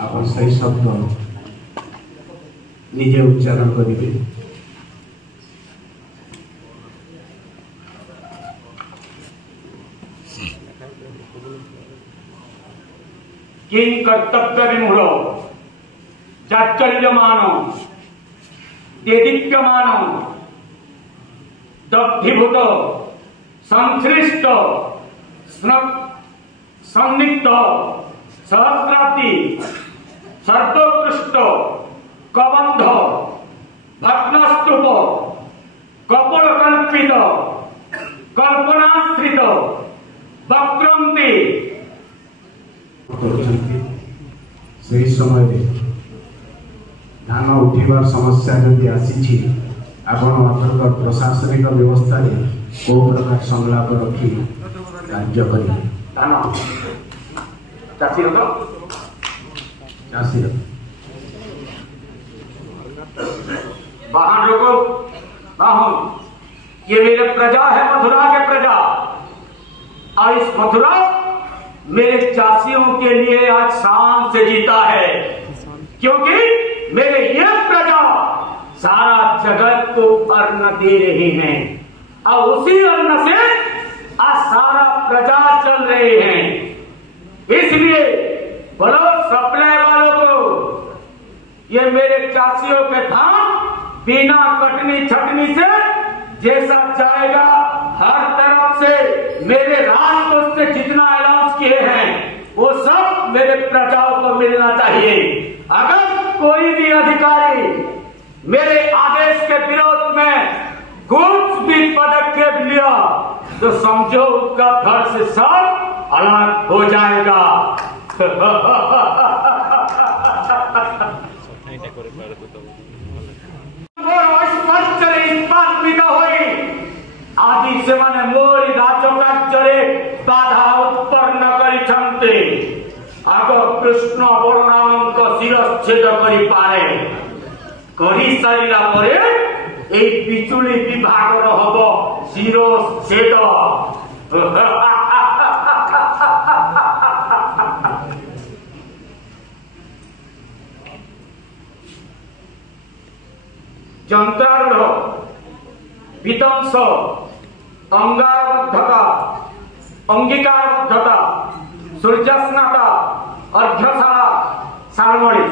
आप सही शब्द निजे उच्चारण करेंगे। किं कर्तव्य विमूढ़ चाचल्यमान देदीप्यमान दग्धीभूत संश्लिष्ट संदिग्ध सहस्राब्दी सर्वोत्कृष्ट कबंध भग्नस्तूप कपोल कल्पित कल्पनाश्रित वक्रंती सही समय धान उठार समस्या जदि आसी आपड़ प्रशासनिक व्यवस्था कौ प्रकार संलाप रखी कार्य करेंगे चाषी वाहन रोको वाहन, ये मेरे प्रजा है, मथुरा के प्रजा, और इस मथुरा मेरे चाषियों के लिए आज शान से जीता है, क्योंकि मेरे ये प्रजा सारा जगत को अन्न दे रही हैं और उसी अन्न से आज सारा प्रजा चल रहे हैं। इसलिए बोलो सप्लाई वालों को, ये मेरे चाषियों के धान बिना कटनी छटनी से जैसा जाएगा, हर तरफ से मेरे राजकोष से जितना अलाउंस किए हैं वो सब मेरे प्रजाओं को मिलना चाहिए। अगर कोई भी अधिकारी मेरे आदेश के विरोध में कुछ भी पदक्षेप लिया तो समझो उसका घर से सब अलग हो जाएगा। आदि से माने मोरी राज्य बाधा उत्पन्न करिछन्ते, आग कृष्ण बलरामଙ୍କ शिरच्छेद करि पारे करि सारिला परे एई बिचुली विभागर हबो शिरच्छेद। जंत्रारूढ़ विध्वंस अंगारबद्धता अंगीकारबद्धता सूर्यस्नाता अर्घ्यशाला सारमणि